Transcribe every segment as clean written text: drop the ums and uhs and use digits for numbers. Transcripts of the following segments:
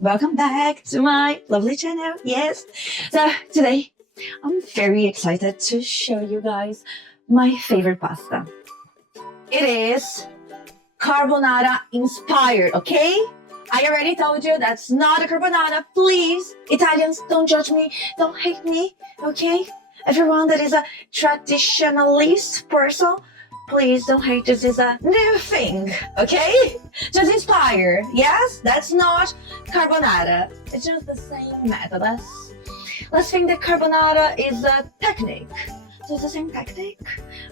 welcome back to my lovely channel. Yes, so today I'm very excited to show you guys my favorite pasta. It is carbonara inspired, okay? I already told you that's not a carbonara. Please, Italians, don't judge me, don't hate me, okay? Everyone that is a traditionalist person, please don't hate. This is a new thing, okay? Just inspire. Yes, that's not carbonara. It's just the same method. Let's think that carbonara is a technique. So it's the same technique,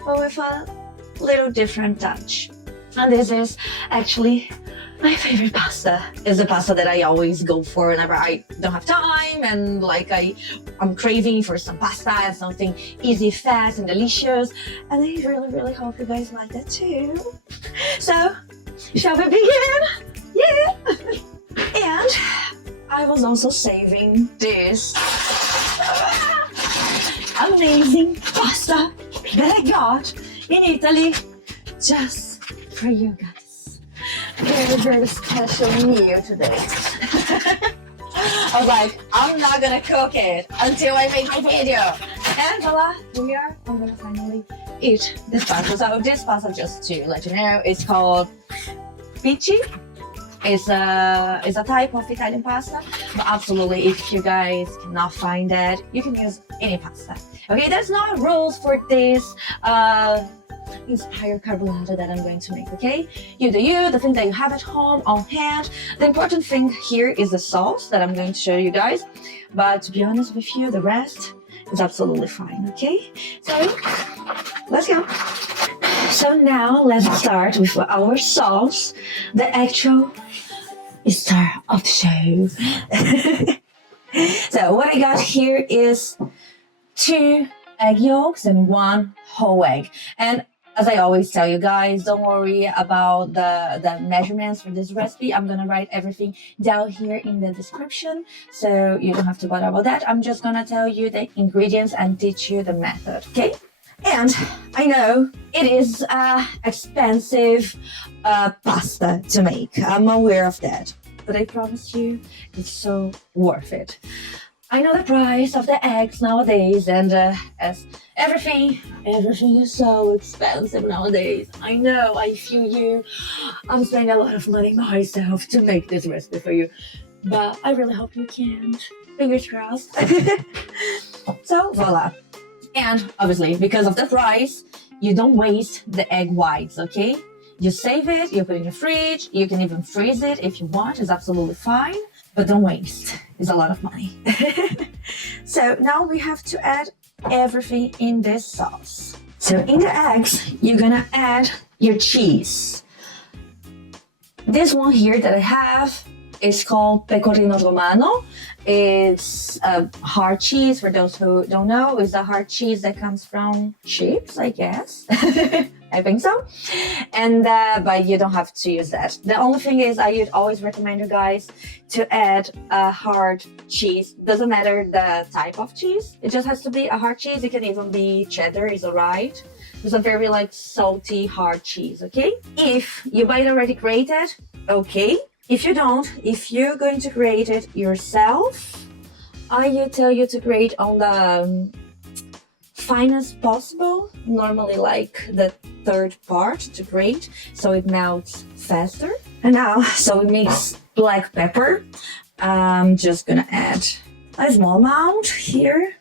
but with a little different touch. And this is actually my favorite pasta. It's the pasta that I always go for whenever I don't have time and like I'm craving for some pasta and something easy, fast, and delicious. And I really hope you guys like that too. So, shall we begin? Yeah! And I was also saving this amazing pasta that I got in Italy just for you guys. Very special meal today. I was like, I'm not gonna cook it until I make my video. And voila, I'm gonna finally eat this pasta. So this pasta, just to let you know, it's called PICI. It's a type of Italian pasta, but absolutely, if you guys cannot find that, you can use any pasta. Okay, there's no rules for this inspired carbonara that I'm going to make, okay? You do you, the thing that you have at home on hand. The important thing here is the sauce that I'm going to show you guys, but to be honest with you, the rest is absolutely fine, okay? So let's go. So now let's start with our sauce, the actual star of the show. So what I got here is 2 egg yolks and 1 whole egg. And as I always tell you guys, don't worry about the measurements for this recipe. I'm gonna write everything down here in the description, so you don't have to bother about that. I'm just gonna tell you the ingredients and teach you the method, okay? And I know it is expensive pasta to make. I'm aware of that, but I promise you, it's so worth it. I know the price of the eggs nowadays, and as everything is so expensive nowadays. I know, I feel you. I'm spending a lot of money myself to make this recipe for you, but I really hope you can. Fingers crossed. So voila. And obviously, because of the price, you don't waste the egg whites, okay? You save it, you put it in the fridge, you can even freeze it if you want, it's absolutely fine, but don't waste, it's a lot of money. So now we have to add everything in this sauce. So in the eggs, you're gonna add your cheese. This one here that I have is called Pecorino Romano. It's a hard cheese. For those who don't know, it's a hard cheese that comes from sheep, I guess. I think so. And but you don't have to use that. The only thing is, I would always recommend you guys to add a hard cheese. Doesn't matter the type of cheese. It just has to be a hard cheese. It can even be cheddar, is alright. It's a very like salty hard cheese, okay? If you buy it already grated, okay. If you don't, if you're going to grate it yourself, I will tell you to grate on the finest possible, normally like the 3rd part to grate, so it melts faster. And now, so we mix black pepper. I'm just gonna add a small amount here,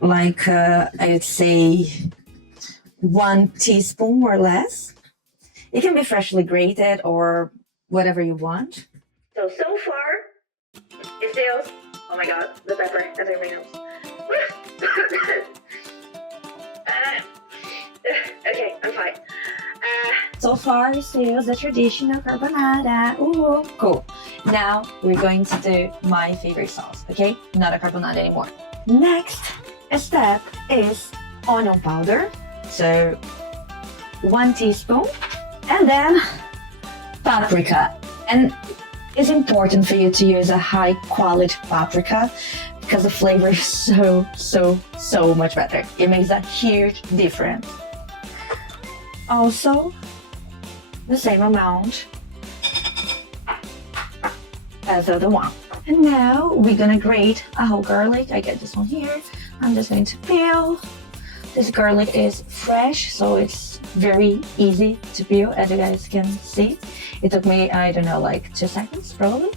like I'd say 1 teaspoon or less. It can be freshly grated or whatever you want. So far, it feels, oh my god, the pepper as everybody knows. Okay, I'm fine. So far, it feels the traditional carbonara. Ooh, cool. Now we're going to do my favorite sauce, okay? Not a carbonara anymore. Next step is onion powder. So 1 teaspoon. And then paprika. And it's important for you to use a high quality paprika because the flavor is so much better. It makes a huge difference. Also, the same amount as other one. And now we're gonna grate a whole garlic. I get this one here. I'm just going to peel. This garlic is fresh, so it's very easy to peel, as you guys can see. It took me, I don't know, like 2 seconds probably.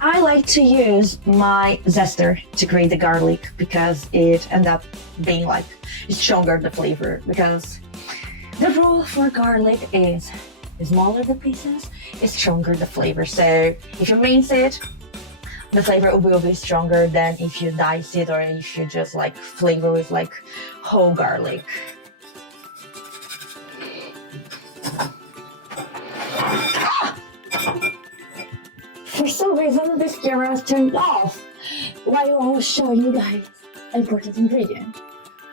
I like to use my zester to grate the garlic because it ends up being like stronger the flavor, because the rule for garlic is the smaller the pieces, is stronger the flavor. So if you mince it, the flavor will be stronger than if you dice it or if you just like flavor with like whole garlic. For some reason this camera was turned off while I was showing you guys an important ingredient.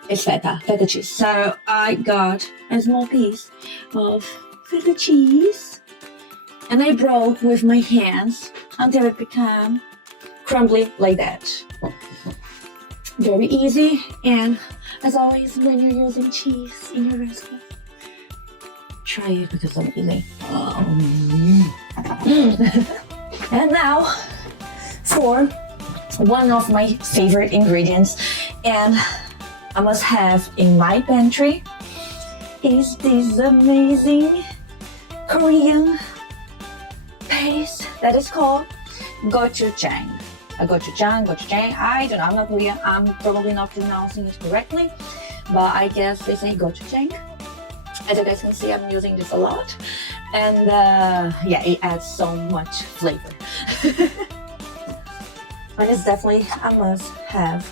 It's feta cheese. So I got a small piece of feta cheese and I broke with my hands until it became crumbly like that. Very easy, and as always when you're using cheese in your recipe, try it because I'm eating. And now for one of my favorite ingredients, and I must have in my pantry, is this amazing Korean paste that is called Gochujang. Gochujang, I don't know, I'm not Korean, I'm probably not pronouncing it correctly, but I guess they say Gochujang. As you guys can see, I'm using this a lot, and yeah, it adds so much flavor. And it's definitely a must have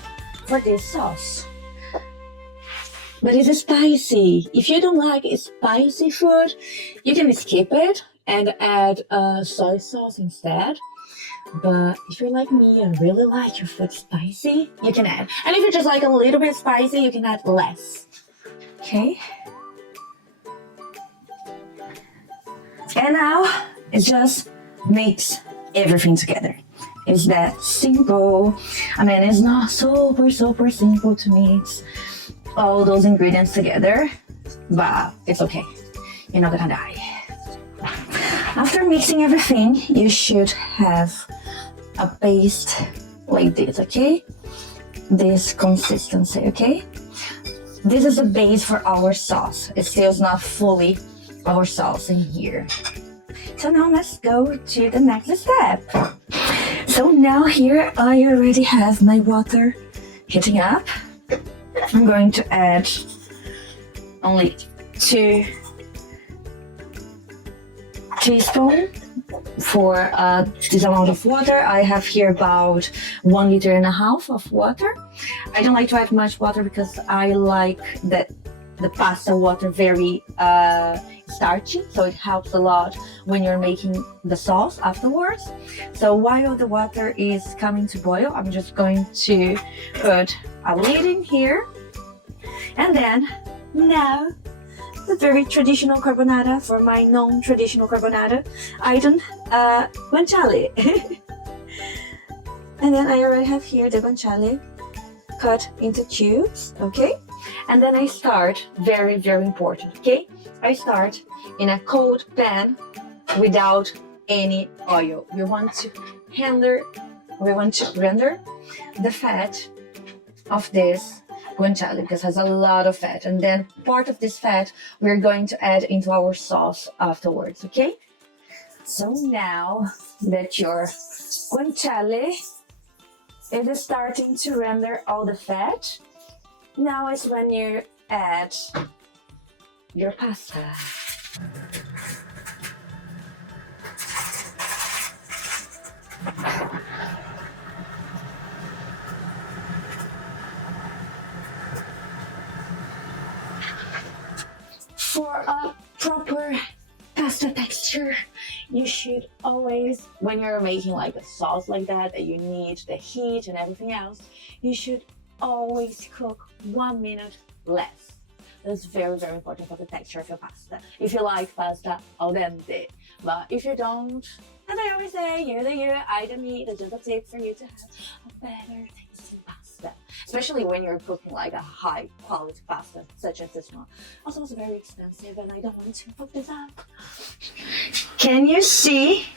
for this sauce. But it's spicy. If you don't like spicy food, you can skip it and add soy sauce instead. But if you're like me and really like your food spicy, you can add. And if you just like a little bit spicy, you can add less. Okay. And now it's just mix everything together. It's that simple. I mean, it's not super simple to mix all those ingredients together, but it's okay. You're not gonna die. After mixing everything, you should have a paste like this, okay? This consistency, okay? This is the base for our sauce. It's still not fully our sauce in here. So now let's go to the next step. So now here I already have my water heating up. I'm going to add only 2 teaspoons for this amount of water. I have here about 1.5 liters of water. I don't like to add much water because I like the pasta water very starchy, so it helps a lot when you're making the sauce afterwards. So while the water is coming to boil, I'm just going to put a lid in here, and then now the very traditional carbonara for my non-traditional carbonara item, guanciale. And then I already have here the guanciale cut into cubes, okay? And then I start, very important, okay? I start in a cold pan without any oil. We want to render the fat of this guanciale because it has a lot of fat, and then part of this fat we're going to add into our sauce afterwards, okay? So now that your guanciale is starting to render all the fat, now is when you add your pasta. For a proper pasta texture, you should always, when you're making like a sauce like that you need the heat and everything else, you should always cook 1 minute less. That's very important for the texture of your pasta. If you like pasta al dente, but if you don't, as I always say, you're the you, I don't need, it's just a tip for you to have a better tasting pasta. them, especially when you're cooking like a high quality pasta such as this one. Also, it's very expensive and I don't want to fuck this up. Can you see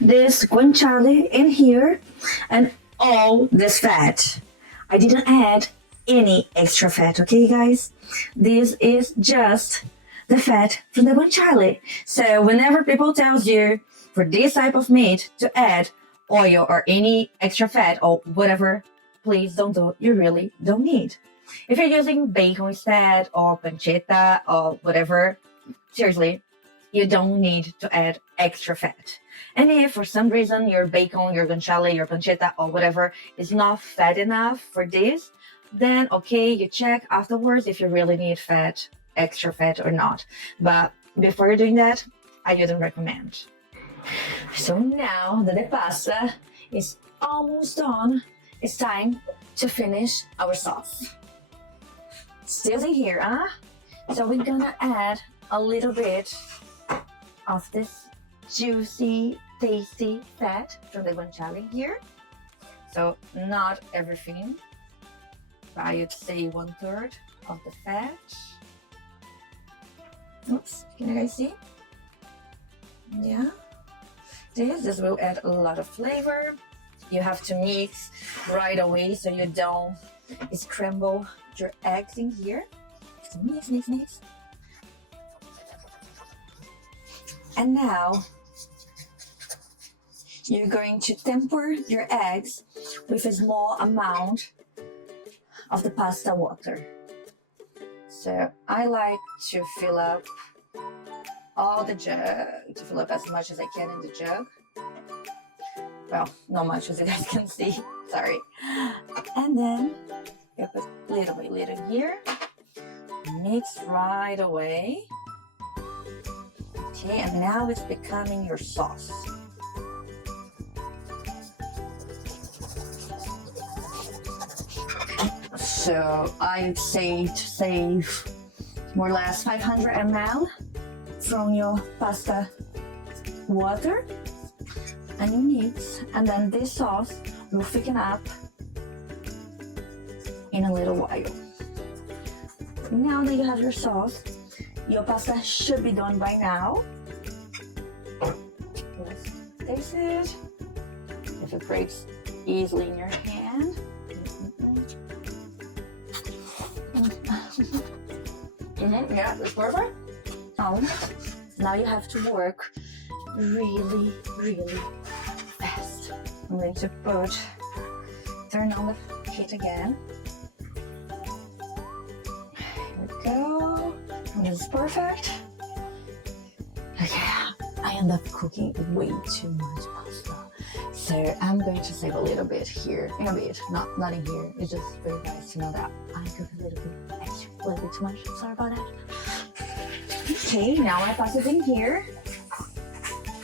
this guanciale in here and all this fat? I didn't add any extra fat, okay guys? This is just the fat from the guanciale. So whenever people tells you for this type of meat to add oil or any extra fat or whatever, please don't do it. You really don't need. If you're using bacon instead or pancetta or whatever, seriously, you don't need to add extra fat. And if for some reason your bacon, your guanciale, your pancetta or whatever is not fat enough for this, then okay, you check afterwards if you really need fat, extra fat or not. But before you're doing that, I wouldn't recommend. So now that the pasta is almost done, it's time to finish our sauce. Still in here, huh? So we're gonna add a little bit of this juicy, tasty fat from the guanciale here. So not everything, but I would say 1/3 of the fat. Oops, can you guys see? Yeah. This will add a lot of flavor. You have to mix right away so you don't scramble your eggs in here. So mix, mix, mix. And now you're going to temper your eggs with a small amount of the pasta water. So I like to fill up all the jug, to fill up as much as I can in the jug. Well, not much as you guys can see, sorry. And then you put little by little here, mix right away. Okay, and now it's becoming your sauce. So I'd say to save more or less 500 ml from your pasta water, and you mix, and then this sauce will thicken up in a little while. Now that you have your sauce, your pasta should be done by now. Let's taste it. If it breaks easily in your hand. Yeah, that's perfect. Now you have to work really, really fast. I'm going to turn on the heat again. Here we go. This is perfect. Okay, I end up cooking way too much pasta. So I'm going to save a little bit here, in a bit, not in here. It's just for you guys to know that I cook a little bit extra, a little bit too much. Sorry about that. Okay, now I pass it in here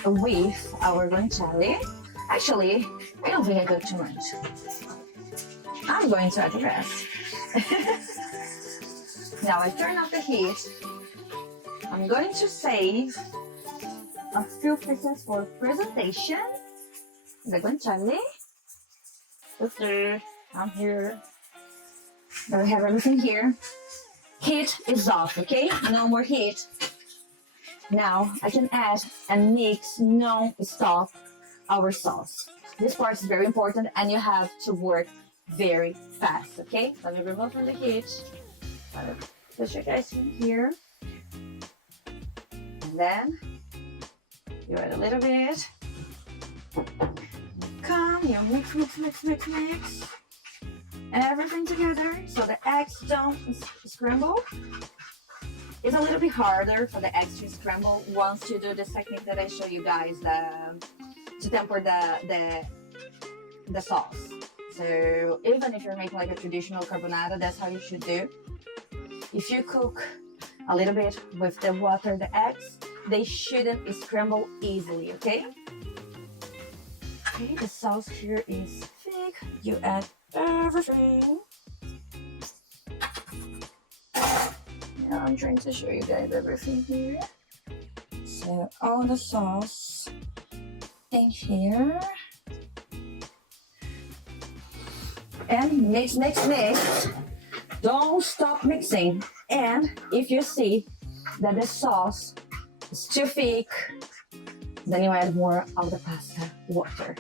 with our guanciale. Actually, I don't think I cooked too much. I'm going to add the rest. Now I turn off the heat. I'm going to save a few pieces for presentation. The guanciale. Okay, I'm here. I have everything here. Heat is off, okay? No more heat. Now I can add and mix non-stop our sauce. This part is very important and you have to work very fast, okay? Let me remove from the heat. Let me put you guys in here. And then you add a little bit. Come, you mix, mix, mix, mix, mix. And everything together so the eggs don't scramble. It's a little bit harder for the eggs to scramble once you do this technique that I show you guys, to temper the sauce. So even if you're making like a traditional carbonara, that's how you should do. If you cook a little bit with the water, the eggs, they shouldn't scramble easily, okay? Okay, the sauce here is thick. You add everything. Yeah, I'm trying to show you guys everything here. So all the sauce in here. And mix, mix, mix. Don't stop mixing. And if you see that the sauce is too thick, then you add more of the pasta water.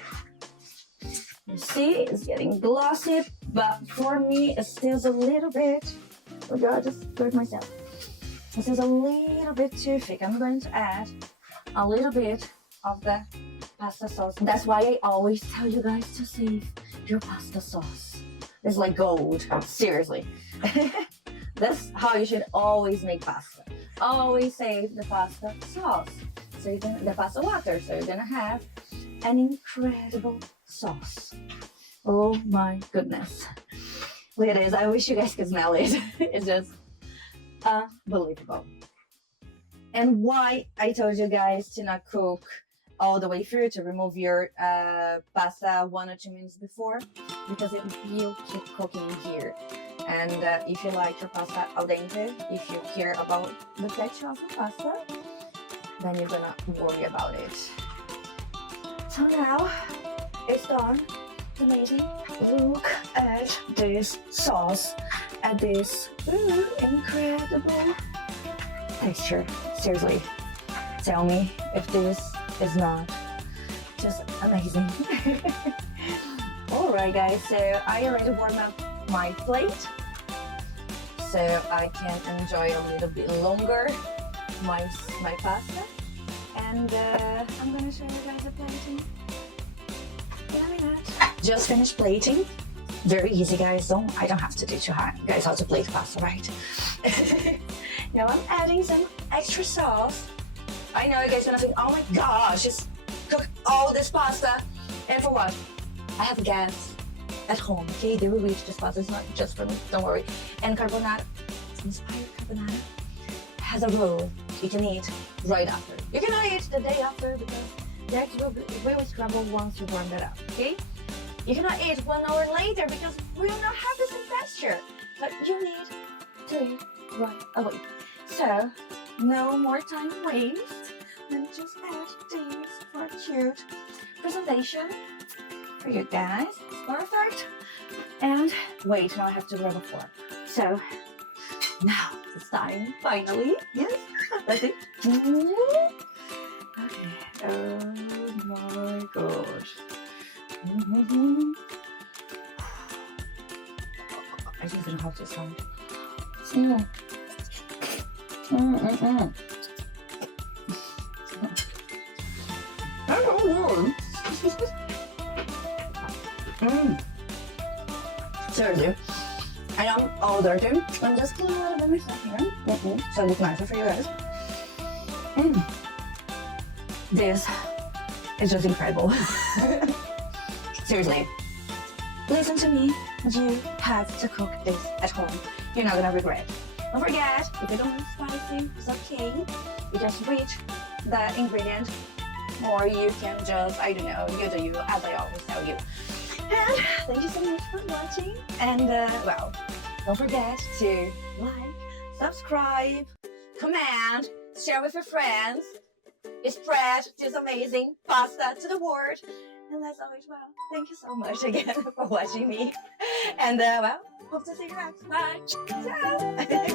You see, it's getting glossy, but for me, it still a little bit. Oh God, I just do it myself. This is a little bit too thick. I'm going to add a little bit of the pasta sauce. That's why I always tell you guys to save your pasta sauce. It's like gold, seriously. That's how you should always make pasta. Always save the pasta sauce. So you're gonna, the pasta water. So you're gonna have an incredible sauce. Oh my goodness. Look at this. I wish you guys could smell it. It's just unbelievable. And why I told you guys to not cook all the way through, to remove your pasta 1 or 2 minutes before, because it will keep cooking here. And if you like your pasta al dente, if you care about the texture of the pasta, then you're gonna worry about it. So now it's done. It's amazing. Look at this sauce, at this incredible texture. Seriously, tell me if this is not just amazing. Alright guys, so I already warmed up my plate so I can enjoy a little bit longer my pasta, and I'm gonna show you guys the plating. Just finished plating. Very easy, guys. I don't have to teach you guys how to plate pasta, right? Now I'm adding some extra sauce. I know you guys are gonna think, oh my gosh, just cook all this pasta. And for what? I have gas at home, okay? They will reach this pasta. It's not just for me, don't worry. And carbonara, inspired carbonara, has a roll you can eat right after. You cannot eat the day after because the eggs will scramble once you warm it up, okay? You cannot eat 1 hour later because we will not have the same texture. But you need to eat right away. So, no more time waste. Let me just add these for a cute presentation for you guys. It's perfect. And wait, now I have to grab a fork. So, now it's time, finally. Yes, that's it. Okay. Oh my gosh. I just don't know how to sound. Seriously, I am all dirty. I'm just cleaning a little bit myself here. So it's nicer for you guys. This is just incredible. Seriously, listen to me. You have to cook this at home. You're not gonna regret. Don't forget, if you don't want spicy, it's okay. You just reach the ingredient, or you can just, I don't know, you do you, as I always tell you. And thank you so much for watching. And well, don't forget to like, subscribe, comment, share with your friends. Spread this amazing pasta to the world. And as always, well, thank you so much again for watching me. And well, hope to see you next. Bye. Ciao.